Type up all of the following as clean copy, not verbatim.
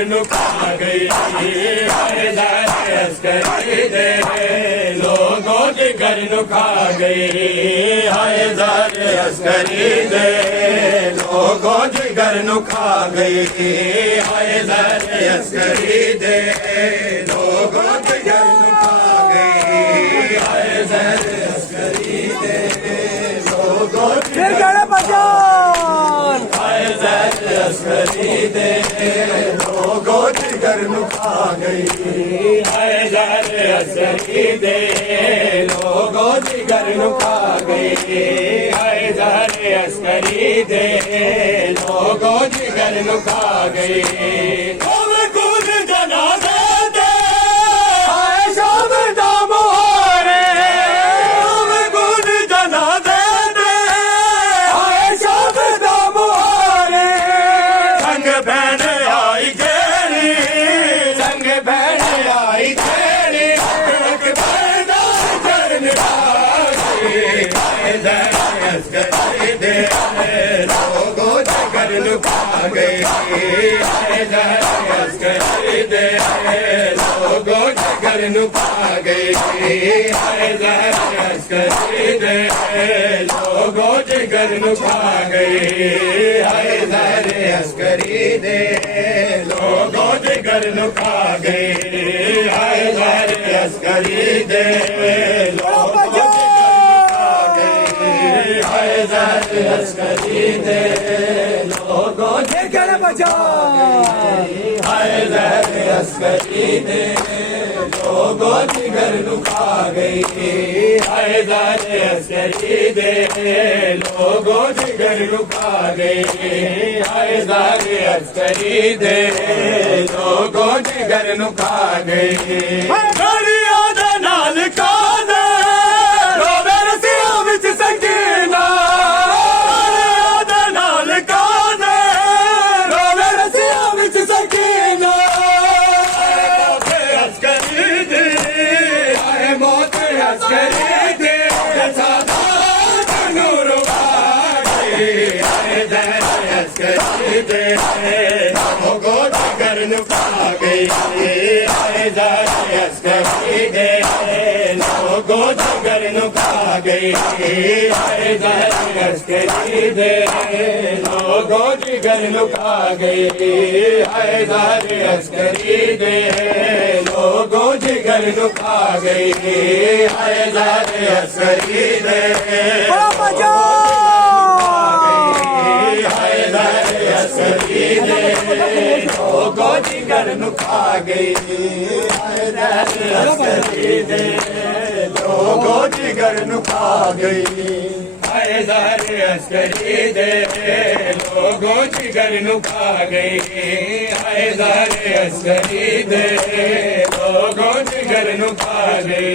जिगर नु खा गई हैदर अस्करी दे लोगों जिगर नु खा गई हैदर अस्करी दे लोगों जिगर नु खा गई हैदर अस्करी दे लोगों जिगर नु खा गई हैदर अस्करी दे लोगों फिर गाना बजान हैदर अस्करी दे लोगों जिगर नु खा गई हैदर अस्करी दे लोगों जिगर नु खा गई हैदर अस्करी दे लोगों जिगर नु खा गई हम गुल जना दे हाय शाम दा मोहरे हम गुल जना दे हाय शाम दा मोहरे संग बहन आई जेरी संग बहन आई जेरी एक बहना जन आई हैदर अस्करी दे लोगों जिगर नु खा गई हैदर अस्करी दे लोगों जिगर नु खा गई हैदर अस्करी दे लोगों जिगर नु खा गई हैदर अस्करी दे लोगों जिगर नु खा गई हैदर अस्करी दे लोगों हैदर अस्करी दे लोगों फिर गाना बजान हैदर अस्करी दे लोगों जिगर नु खा गई हैदर अस्करी दे लोगों जिगर नु खा गई हैदर अस्करी दे लोगों जिगर नु खा गई गलियां दे नाल काने रोवे रसियां विच सकीना गलियां दे नाल काने रोवे रसियां विच सकीना मौत अस्करी दे हाय मौत अस्करी दे सादा नूर बागी हैदर अस्करी दे लोगों जिगर नु खा गई हैदर अस्करी दे लोगों जिगर नु खा गई हैदर अस्करी दे लोगों जिगर नु खा गई हैदर अस्करी दे लोगों जिगर नु खा गई हैदर अस्करी दे बड़ा बजान हैदर अस्करी दे लोगों जिगर नु खा गई हैदर अस्करी दे लोगों जिगर नु खा गई हैदर अस्करी दे लोगों जिगर नु खा गई हैदर अस्करी दे लोगों जिगर नु खा गई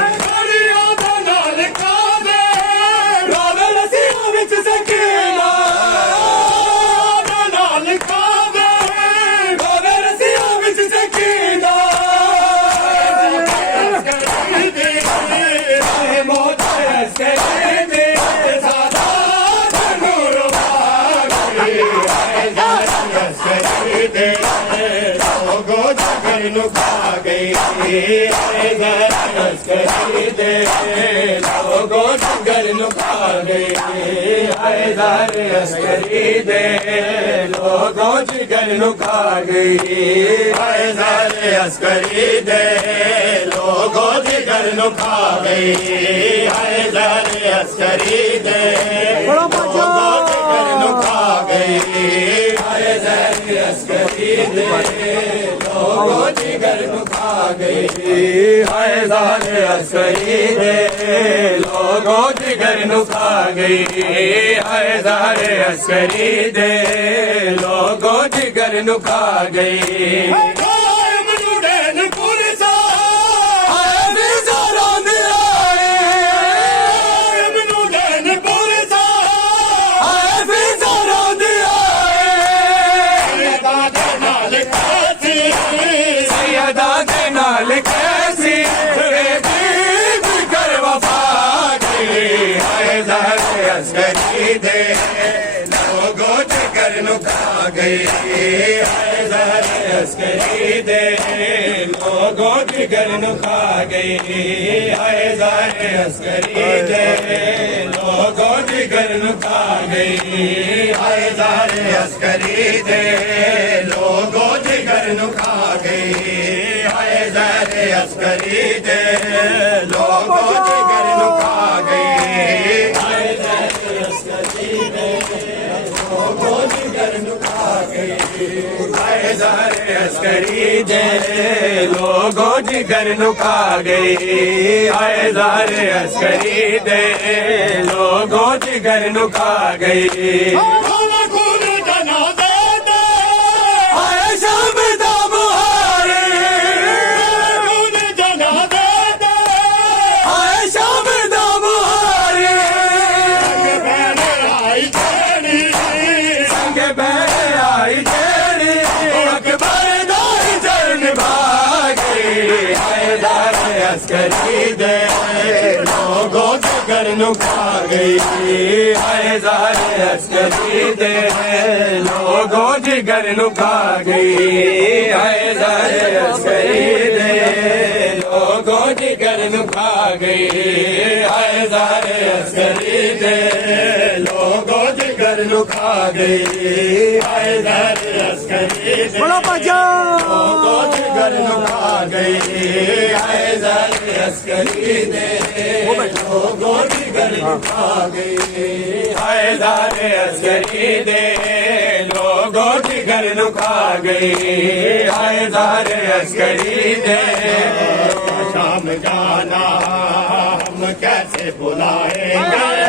गलियां दे नाल काने रोवे रसियां विच सकीना दे नाल काने रोवे रसियां विच सकीना अस्करी दे मौत अस्करी दे सादा नूर बागी हैदर अस्करी दे लोगों जिगर नु खा गई हैदर अस्करी दे लोगों जिगर नु खा गई हैदर अस्करी दे लोगों जिगर नु खा गई हैदर अस्करी दे लोगों जिगर नु खा गई हैदर अस्करी दे बड़ा लोगों जिगर नु बजान खा गई हैदर अस्करी दे लोगों जिगर नु खा गई हैदर अस्करी दे लोगों जिगर नु खा गई हैदर अस्करी दे लोगों जिगर नु खा गई अस्करी दे लोगों जिगर जिगर नु खा गई हैदर अस्करी दे लोगों जिगर नु खा गई हैदर अस्करी दे लोगों जिगर नु खा गई हैदर अस्करी दे लोगों जिगर नु खा गई हैदर अस्करी दे लोगों जिगर नु खा गई हैदर अस्करी दे लोगों जिगर नु खा गई हैदर अस्करी दे लोगों जिगर नु खा गई हैदर अस्करी दे लोगों जिगर नु खा गई अस्करी दे लोगों जिगर नु खा गई हैदर अस्करी दे लोगों जिगर नु खा गई हैदर अस्करी दे लोगों जिगर नु खा गई हैदर अस्करी दे लोगों जिगर नु खा गई हैदर अस्करी दे बड़ा बजान लोगों जिगर नु खा गई हैदर अस्करी दे लोगों जिगर नु खा गई हैदर अस्करी दे लोगों जिगर नु खा गई हैदर अस्करी दे शाम जाना हम कैसे बुलाएंगे